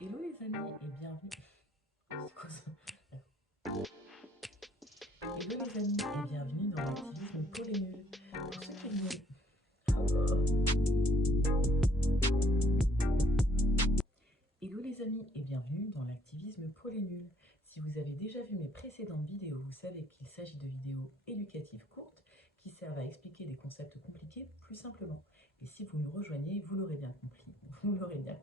Hello les amis et bienvenue. C'est quoi ça? Hello les amis et bienvenue dans l'activisme pour les nuls. Pour ceux qui ne... Hello les amis et bienvenue dans l'activisme pour les nuls. Si vous avez déjà vu mes précédentes vidéos, vous savez qu'il s'agit de vidéos éducatives courtes qui servent à expliquer des concepts compliqués plus simplement. Et si vous nous rejoignez, vous l'aurez bien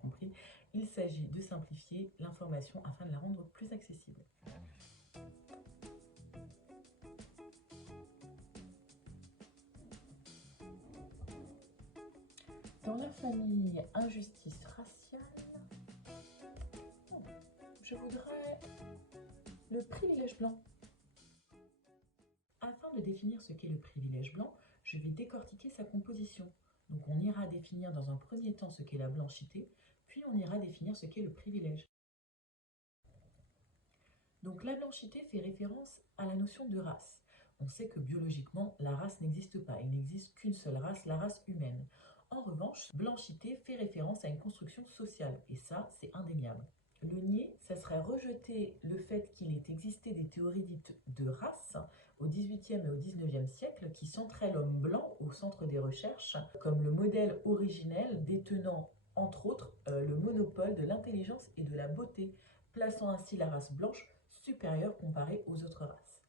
compris, il s'agit de simplifier l'information afin de la rendre plus accessible. Dans la famille injustice raciale, je voudrais le privilège blanc. Afin de définir ce qu'est le privilège blanc, je vais décortiquer sa composition. Donc on ira définir dans un premier temps ce qu'est la blanchité, puis on ira définir ce qu'est le privilège. Donc la blanchité fait référence à la notion de race. On sait que biologiquement, la race n'existe pas, il n'existe qu'une seule race, la race humaine. En revanche, blanchité fait référence à une construction sociale, et ça, c'est indéniable. Le nier, ça serait rejeter le fait qu'il ait existé des théories dites de race au XVIIIe et au XIXe siècle qui centraient l'homme blanc au centre des recherches comme le modèle originel détenant entre autres le monopole de l'intelligence et de la beauté, plaçant ainsi la race blanche supérieure comparée aux autres races.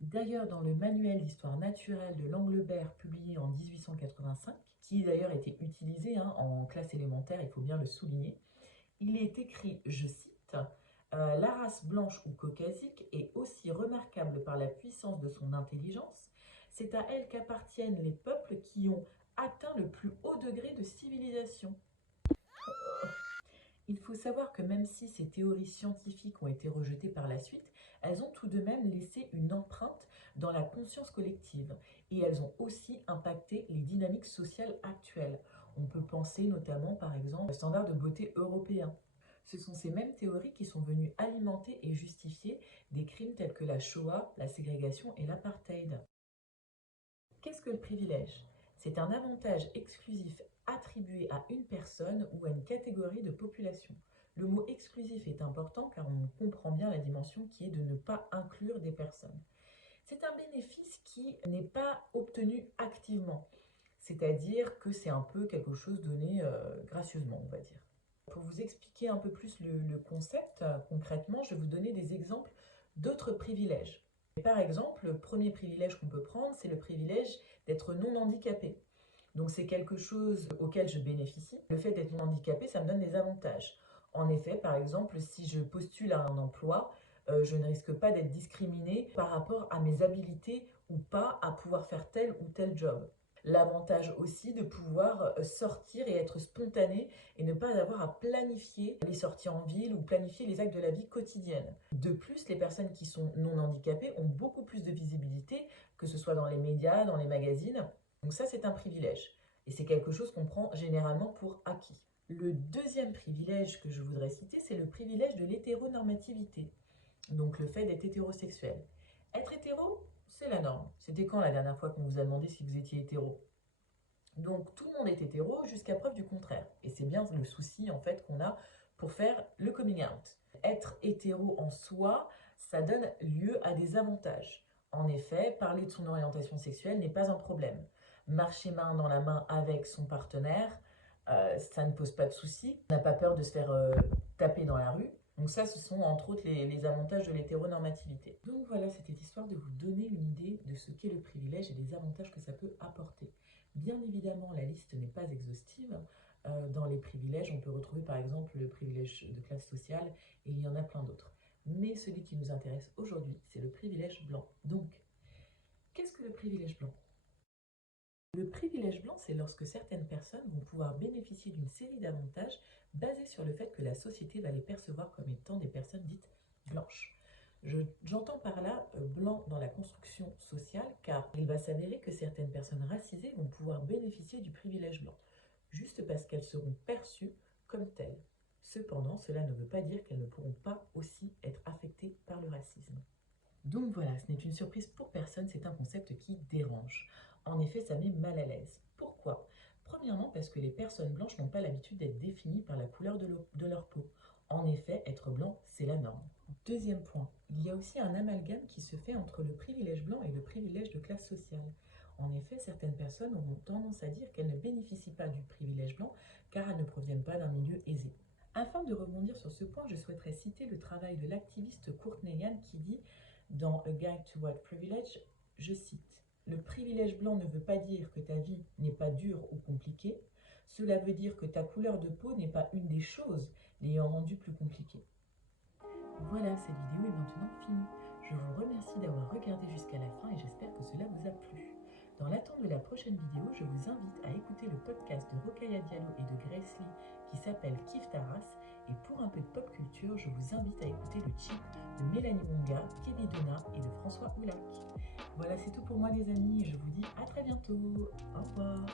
D'ailleurs, dans le manuel d'histoire naturelle de Langlebert publié en 1885, qui d'ailleurs était utilisé en classe élémentaire, il faut bien le souligner, il est écrit, je cite, la race blanche ou caucasique est aussi remarquable par la puissance de son intelligence, c'est à elle qu'appartiennent les peuples qui ont atteint le plus haut degré de civilisation. Il faut savoir que même si ces théories scientifiques ont été rejetées par la suite, elles ont tout de même laissé une empreinte dans la conscience collective et elles ont aussi impacté les dynamiques sociales actuelles. On peut penser notamment par exemple au standard de beauté européen. Ce sont ces mêmes théories qui sont venues alimenter et justifier des crimes tels que la Shoah, la ségrégation et l'apartheid. Qu'est-ce que le privilège? C'est un avantage exclusif attribué à une personne ou à une catégorie de population. Le mot exclusif est important car on comprend bien la dimension qui est de ne pas inclure des personnes. C'est un bénéfice qui n'est pas obtenu activement, c'est-à-dire que c'est un peu quelque chose donné gracieusement, on va dire. Pour vous expliquer un peu plus le concept, concrètement, je vais vous donner des exemples d'autres privilèges. Par exemple, le premier privilège qu'on peut prendre, c'est le privilège d'être non handicapé. Donc c'est quelque chose auquel je bénéficie. Le fait d'être non handicapé, ça me donne des avantages. En effet, par exemple, si je postule à un emploi, je ne risque pas d'être discriminée par rapport à mes habilités ou pas à pouvoir faire tel ou tel job. L'avantage aussi de pouvoir sortir et être spontané et ne pas avoir à planifier les sorties en ville ou planifier les actes de la vie quotidienne. De plus, les personnes qui sont non handicapées ont beaucoup plus de visibilité, que ce soit dans les médias, dans les magazines. Donc ça, c'est un privilège. Et c'est quelque chose qu'on prend généralement pour acquis. Le deuxième privilège que je voudrais citer, c'est le privilège de l'hétéronormativité. Donc le fait d'être hétérosexuel. Être hétéro, c'est la norme. C'était quand la dernière fois qu'on vous a demandé si vous étiez hétéro? Donc tout le monde est hétéro jusqu'à preuve du contraire. Et c'est bien le souci en fait qu'on a pour faire le coming out. Être hétéro en soi, ça donne lieu à des avantages. En effet, parler de son orientation sexuelle n'est pas un problème. Marcher main dans la main avec son partenaire, ça ne pose pas de souci. On n'a pas peur de se faire taper dans la rue. Donc ça, ce sont entre autres les avantages de l'hétéronormativité. Donc voilà, c'était histoire de vous donner une idée de ce qu'est le privilège et des avantages que ça peut apporter. Bien évidemment, la liste n'est pas exhaustive. Dans les privilèges, on peut retrouver par exemple le privilège de classe sociale et il y en a plein d'autres. Mais celui qui nous intéresse aujourd'hui, c'est le privilège blanc. Donc, qu'est-ce que le privilège blanc? Le privilège blanc, c'est lorsque certaines personnes vont pouvoir bénéficier d'une série d'avantages basés sur le fait que la société va les percevoir comme étant des personnes dites blanches. J'entends par là blanc dans la construction sociale, car il va s'avérer que certaines personnes racisées vont pouvoir bénéficier du privilège blanc, juste parce qu'elles seront perçues comme telles. Cependant, cela ne veut pas dire qu'elles ne pourront pas aussi être affectées par le racisme. Donc voilà, ce n'est une surprise pour personne, c'est un concept qui dérange. En effet, ça met mal à l'aise. Pourquoi? Premièrement, parce que les personnes blanches n'ont pas l'habitude d'être définies par la couleur de leur peau. En En effet, être blanc, c'est la norme. Deuxième point, il y a aussi un amalgame qui se fait entre le privilège blanc et le privilège de classe sociale. En effet, certaines personnes auront tendance à dire qu'elles ne bénéficient pas du privilège blanc car elles ne proviennent pas d'un milieu aisé. Afin de rebondir sur ce point, je souhaiterais citer le travail de l'activiste Courtney Yann qui dit dans A Guide to White Privilege, je cite, le privilège blanc ne veut pas dire que ta vie n'est pas dure ou compliquée, cela veut dire que ta couleur de peau n'est pas une des choses l'ayant rendue plus compliquée. Voilà, cette vidéo est maintenant finie. Je vous remercie d'avoir regardé jusqu'à la fin et j'espère que cela vous a plu. Dans l'attente de la prochaine vidéo, je vous invite à écouter le podcast de Rokhaya Diallo et de Grace Lee qui s'appelle Kiffe ta race. Et pour un peu de pop culture, je vous invite à écouter le chip de Mélanie Wonga, Kevin Donna et de François Oulac. Voilà, c'est tout pour moi les amis et je vous dis à très bientôt. Au revoir.